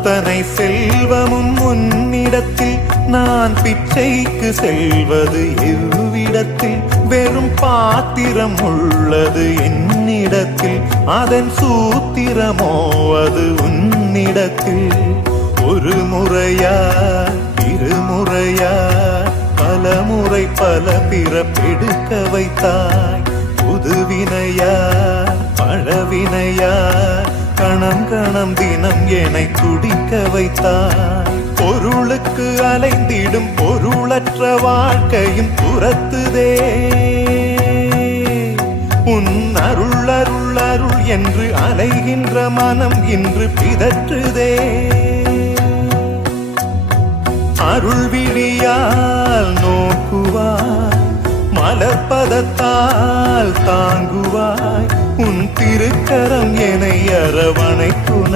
அத்தனை செல்வமும் உன்னிடத்தில் நான் பிச்சைக்கு செல்வது எவ்விடத்தில் வெறும் பாத்திரம் உள்ளது என்னிடத்தில் அதன் சூத்திரமோ அது உன்னிடத்தில் ஒரு முறையா இருமுறையா பல முறை பல பிறப்பெடுக்க வைத்தாய் புதுவினையா பழவினையா கணம் கணம் தினம் என்னை துடிக்க வைத்தாய் பொருளுக்கு அலைந்திடும் பொருளற்ற வாழ்க்கையும் துரத்துதே உன் அருள் அருள் அருள் என்று அலைகின்ற மனம் இன்று பிதற்றுதே அருள் விழியால் நோக்குவாய் மலர்பதத்தால் தாங்குவாய் உன் திருக்கரம் என்னை அரவணைக்குன